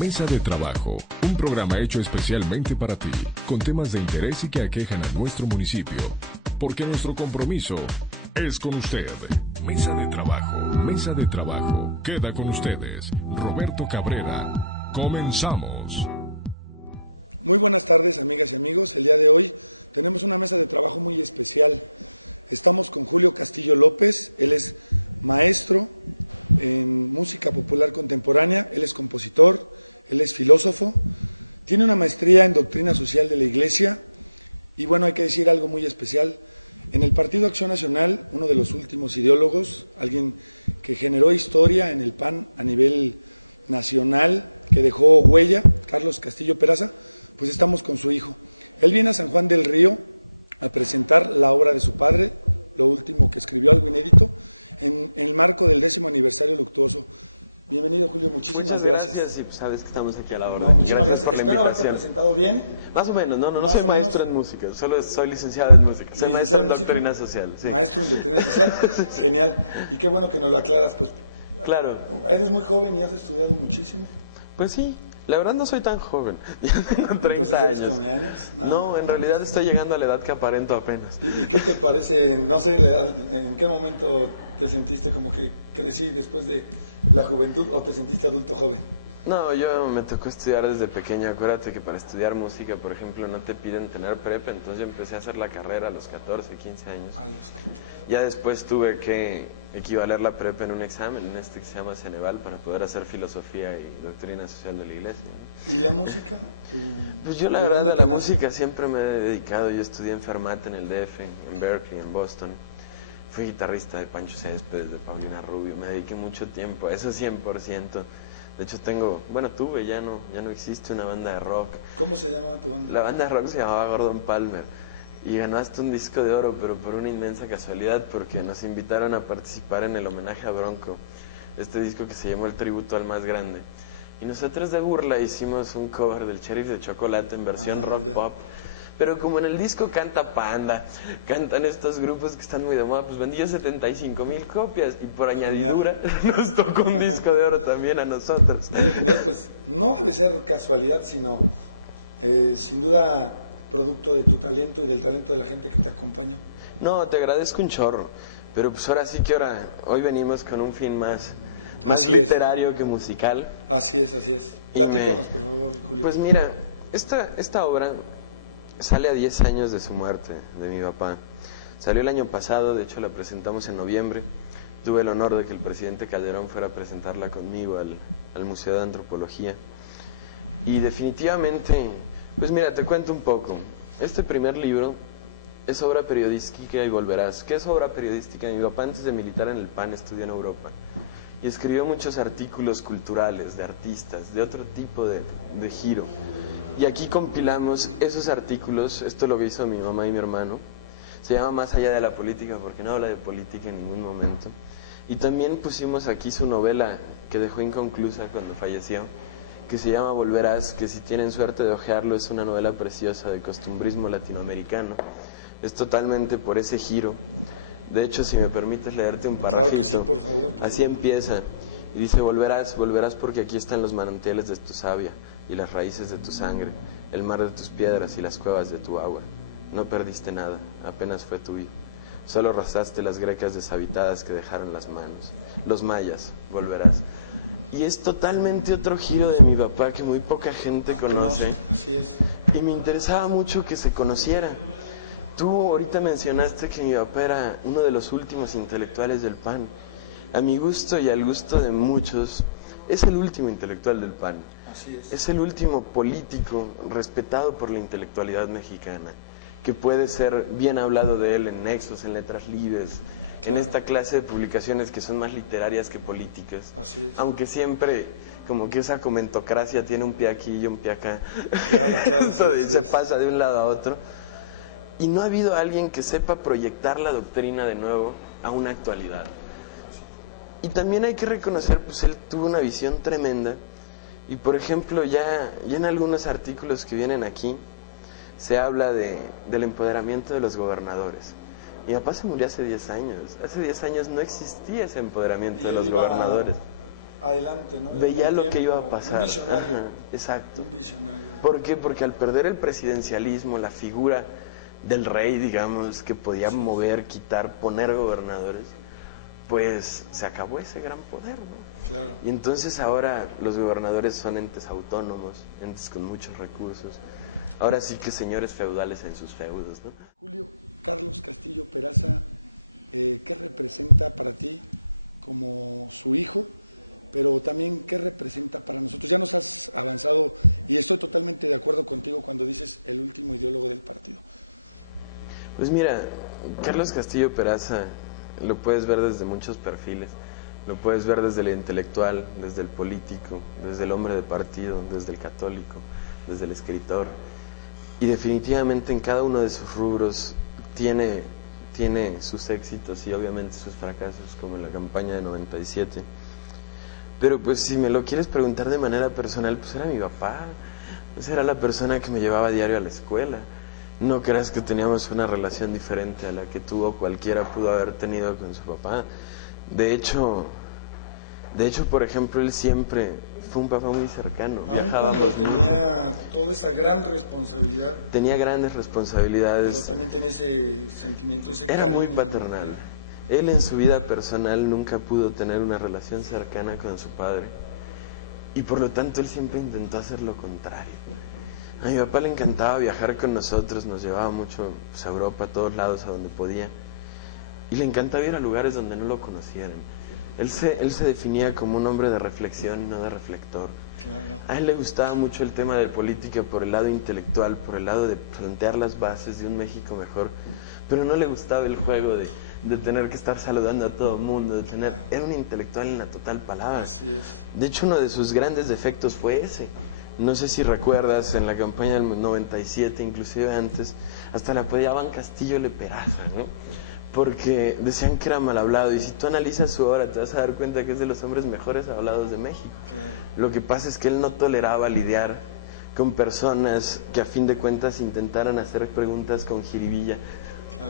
Mesa de Trabajo, un programa hecho especialmente para ti, con temas de interés y que aquejan a nuestro municipio, porque nuestro compromiso es con usted. Mesa de Trabajo, queda con ustedes, Roberto Cabrera. Comenzamos. Muchas gracias y pues sabes que estamos aquí a la orden. No, Gracias por la invitación. ¿Presentado bien? Más o menos, no soy maestro en música, solo soy licenciado en música. Soy maestro en doctrina social, sí. Maestro en doctrina social, genial. Y qué bueno que nos lo aclaras, pues. Claro. Eres muy joven y has estudiado muchísimo. Pues sí, la verdad no soy tan joven, ya tengo 30 años. No, en realidad estoy llegando a la edad que aparento apenas. ¿Qué te parece, no sé, en qué momento te sentiste como que crecí después de la juventud o te sentiste adulto joven? No, yo me tocó estudiar desde pequeño. Acuérdate que para estudiar música, por ejemplo, no te piden tener prepa, entonces yo empecé a hacer la carrera a los 14, 15 años. Ya después tuve que equivaler la prepa en un examen, en este que se llama Ceneval, para poder hacer filosofía y doctrina social de la iglesia, ¿no? ¿Y la música? Pues yo la verdad a la música siempre me he dedicado. Yo estudié en Fermat en el DF, en Berkeley, en Boston. Fui guitarrista de Pancho Céspedes, de Paulina Rubio. Me dediqué mucho tiempo a eso 100%. De hecho tuve, ya no existe, una banda de rock. ¿Cómo se llamaba tu banda? La banda de rock se llamaba Gordon Palmer. Y ganó hasta un disco de oro, pero por una inmensa casualidad, porque nos invitaron a participar en el homenaje a Bronco, este disco que se llamó El Tributo al Más Grande. Y nosotros de burla hicimos un cover del Sheriff de Chocolate en versión rock pop, pero como en el disco canta Panda, cantan estos grupos que están muy de moda, pues vendió 75,000 copias y por añadidura nos tocó un disco de oro también a nosotros. Pues no debe ser casualidad, sino sin duda producto de tu talento y del talento de la gente que te acompaña. No, te agradezco un chorro, pero pues ahora sí que hoy venimos con un fin más literario que musical. Así es. Y pues mira, esta obra sale a 10 años de su muerte, de mi papá. Salió el año pasado, de hecho la presentamos en noviembre. Tuve el honor de que el presidente Calderón fuera a presentarla conmigo al Museo de Antropología. Y definitivamente, pues mira, te cuento un poco. Este primer libro es obra periodística y volverás. ¿Qué es obra periodística? Mi papá antes de militar en el PAN estudió en Europa y escribió muchos artículos culturales de artistas, de otro tipo de giro. Y aquí compilamos esos artículos. Esto lo que hizo mi mamá y mi hermano. Se llama Más allá de la política porque no habla de política en ningún momento. Y también pusimos aquí su novela que dejó inconclusa cuando falleció, que se llama Volverás, que si tienen suerte de hojearlo es una novela preciosa de costumbrismo latinoamericano. Es totalmente por ese giro. De hecho, si me permites leerte un parrafito, así empieza. Y dice, volverás porque aquí están los manantiales de tu savia y las raíces de tu sangre, el mar de tus piedras y las cuevas de tu agua. No perdiste nada, apenas fue tuyo. Solo rozaste las grecas deshabitadas que dejaron las manos. Los mayas, volverás. Y es totalmente otro giro de mi papá que muy poca gente conoce. Y me interesaba mucho que se conociera. Tú ahorita mencionaste que mi papá era uno de los últimos intelectuales del PAN. A mi gusto y al gusto de muchos, es el último intelectual del PAN. Así es. Es el último político respetado por la intelectualidad mexicana, que puede ser bien hablado de él en Nexos, en Letras Libres, en esta clase de publicaciones que son más literarias que políticas, aunque siempre como que esa comentocracia tiene un pie aquí y un pie acá. Esto se pasa de un lado a otro. Y no ha habido alguien que sepa proyectar la doctrina de nuevo a una actualidad. Y también hay que reconocer, pues él tuvo una visión tremenda. Y por ejemplo, ya en algunos artículos que vienen aquí, se habla del empoderamiento de los gobernadores. Mi papá se murió hace 10 años. Hace 10 años no existía ese empoderamiento de los gobernadores. adelante, ¿no? Veía lo que iba a pasar. Visionario. Ajá, exacto. Visionario. ¿Por qué? Porque al perder el presidencialismo, la figura del rey, digamos, que podía mover, quitar, poner gobernadores, pues se acabó ese gran poder, ¿no? Claro. Y entonces ahora los gobernadores son entes autónomos, entes con muchos recursos. Ahora sí que señores feudales en sus feudos, ¿no? Pues mira, Carlos Castillo Peraza lo puedes ver desde muchos perfiles. Lo puedes ver desde el intelectual, desde el político, desde el hombre de partido, desde el católico, desde el escritor. Y definitivamente en cada uno de sus rubros tiene sus éxitos y obviamente sus fracasos, como en la campaña de 97. Pero pues si me lo quieres preguntar de manera personal, pues era mi papá. Pues era la persona que me llevaba a diario a la escuela. No creas que teníamos una relación diferente a la que tú o cualquiera pudo haber tenido con su papá. De hecho, por ejemplo, él siempre fue un papá muy cercano, viajábamos mucho. Tenía toda esa gran responsabilidad. Tenía grandes responsabilidades. También tenía ese sentimiento. Era muy paternal. Él en su vida personal nunca pudo tener una relación cercana con su padre. Y por lo tanto él siempre intentó hacer lo contrario. A mi papá le encantaba viajar con nosotros, nos llevaba mucho pues, a Europa, a todos lados, a donde podía. Y le encantaba ir a lugares donde no lo conocieran. Él se definía como un hombre de reflexión y no de reflector. A él le gustaba mucho el tema de política por el lado intelectual, por el lado de plantear las bases de un México mejor, pero no le gustaba el juego de tener que estar saludando a todo el mundo, era un intelectual en la total palabra. De hecho, uno de sus grandes defectos fue ese. No sé si recuerdas, en la campaña del 97, inclusive antes, hasta le apodaban Castillo Le Peraza, ¿no? Porque decían que era mal hablado, y si tú analizas su obra te vas a dar cuenta que es de los hombres mejores hablados de México. Lo que pasa es que él no toleraba lidiar con personas que a fin de cuentas intentaran hacer preguntas con jiribilla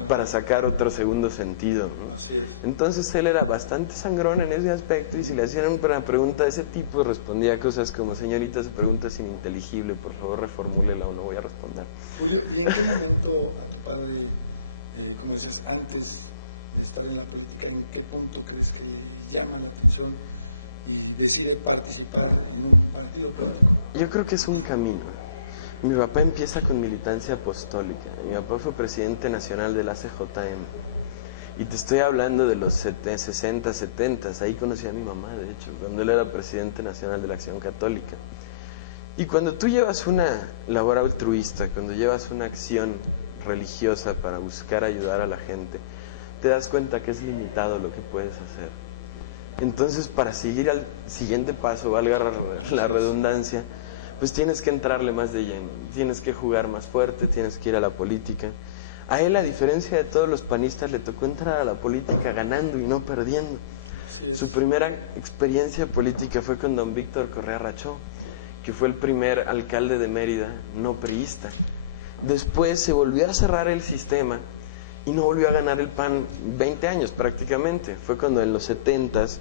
para sacar otro segundo sentido, ¿no? Entonces él era bastante sangrón en ese aspecto, y si le hacían una pregunta de ese tipo respondía cosas como: señorita, su pregunta es ininteligible, por favor reformúlela o no voy a responder. Julio, ¿y en qué momento a tu padre, como dices, antes de estar en la política, en qué punto crees que llama la atención y decide participar en un partido político? Yo creo que es un camino. Mi papá empieza con militancia apostólica. Mi papá fue presidente nacional de la CJM. Y te estoy hablando de los 60, 70. Ahí conocí a mi mamá, de hecho, cuando él era presidente nacional de la Acción Católica. Y cuando tú llevas una labor altruista, cuando llevas una acción religiosa para buscar ayudar a la gente, te das cuenta que es limitado lo que puedes hacer. Entonces, para seguir al siguiente paso, valga la redundancia, pues tienes que entrarle más de lleno, tienes que jugar más fuerte, tienes que ir a la política. A él, a diferencia de todos los panistas, le tocó entrar a la política ganando y no perdiendo. Su primera experiencia política fue con don Víctor Correa Rachó, que fue el primer alcalde de Mérida no priista. Después se volvió a cerrar el sistema y no volvió a ganar el PAN 20 años prácticamente. Fue cuando en los 70s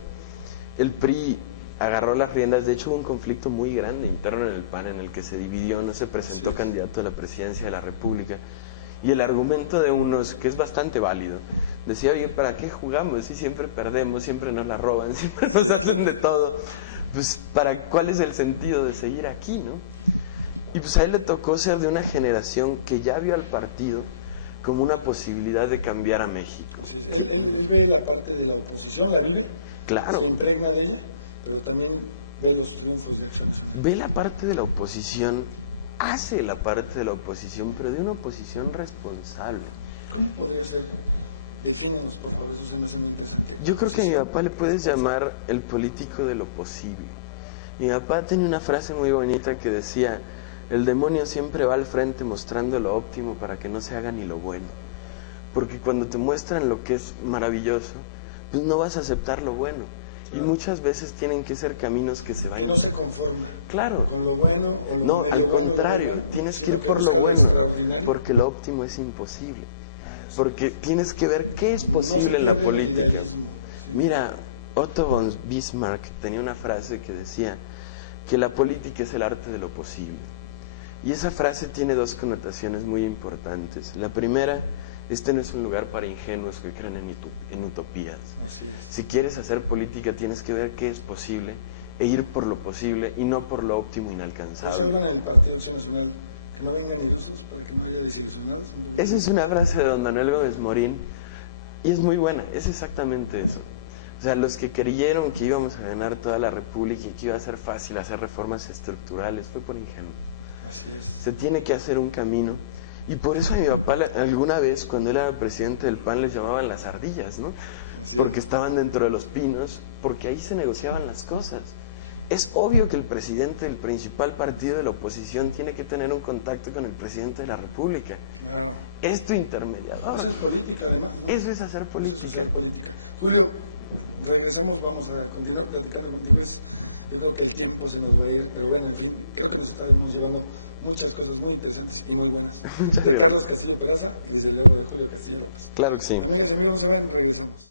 el PRI agarró las riendas. De hecho hubo un conflicto muy grande interno en el PAN en el que se dividió, no se presentó candidato a la presidencia de la República, y el argumento de unos, que es bastante válido, decía: oye, ¿para qué jugamos? Si siempre perdemos, siempre nos la roban, siempre nos hacen de todo, pues ¿cuál es el sentido de seguir aquí, no? Y pues a él le tocó ser de una generación que ya vio al partido como una posibilidad de cambiar a México. Él vive la parte de la oposición, la vive, claro, se impregna de ella, pero también ve los triunfos de Acción Nacional. Ve la parte de la oposición, hace la parte de la oposición, pero de una oposición responsable. ¿Cómo podría ser? Defínenos, por favor, eso se me hace muy interesante. Yo creo que a mi papá le puedes llamar el político de lo posible. Mi papá tenía una frase muy bonita que decía: el demonio siempre va al frente mostrando lo óptimo para que no se haga ni lo bueno. Porque cuando te muestran lo que es maravilloso, pues no vas a aceptar lo bueno. Claro. Y muchas veces tienen que ser caminos que se vayan. Que no se conforma. Claro. Con lo bueno o lo no, al bueno, contrario, tienes que ir por lo bueno, porque lo óptimo es imposible. Porque tienes que ver qué es posible en la política. Mira, Otto von Bismarck tenía una frase que decía que la política es el arte de lo posible. Y esa frase tiene dos connotaciones muy importantes. La primera, este no es un lugar para ingenuos que creen en utopías. Si quieres hacer política tienes que ver qué es posible e ir por lo posible y no por lo óptimo inalcanzable. ¿Se hablan en el Partido Acción Nacional que no vengan ilusos para que no haya desilusionados? Esa es una frase de don Manuel Gómez Morín y es muy buena, es exactamente eso. O sea, los que creyeron que íbamos a ganar toda la república y que iba a ser fácil hacer reformas estructurales fue por ingenuos. Se tiene que hacer un camino. Y por eso a mi papá alguna vez, cuando él era presidente del PAN, les llamaban las ardillas, ¿no? Porque estaban dentro de los pinos, porque ahí se negociaban las cosas. Es obvio que el presidente del principal partido de la oposición tiene que tener un contacto con el presidente de la República. Claro. Es tu intermediador. Eso es política, además, ¿no? Eso es hacer política. Eso es hacer política. Julio, regresamos, vamos a continuar platicando contigo. Yo creo que el tiempo se nos va a ir, pero bueno, en fin, creo que nos estaremos llevando muchas cosas muy interesantes y muy buenas. Muchas gracias. Carlos Castillo Peraza, desde el de Julio Castillo López. Claro que sí. Amigos, ahora regresamos.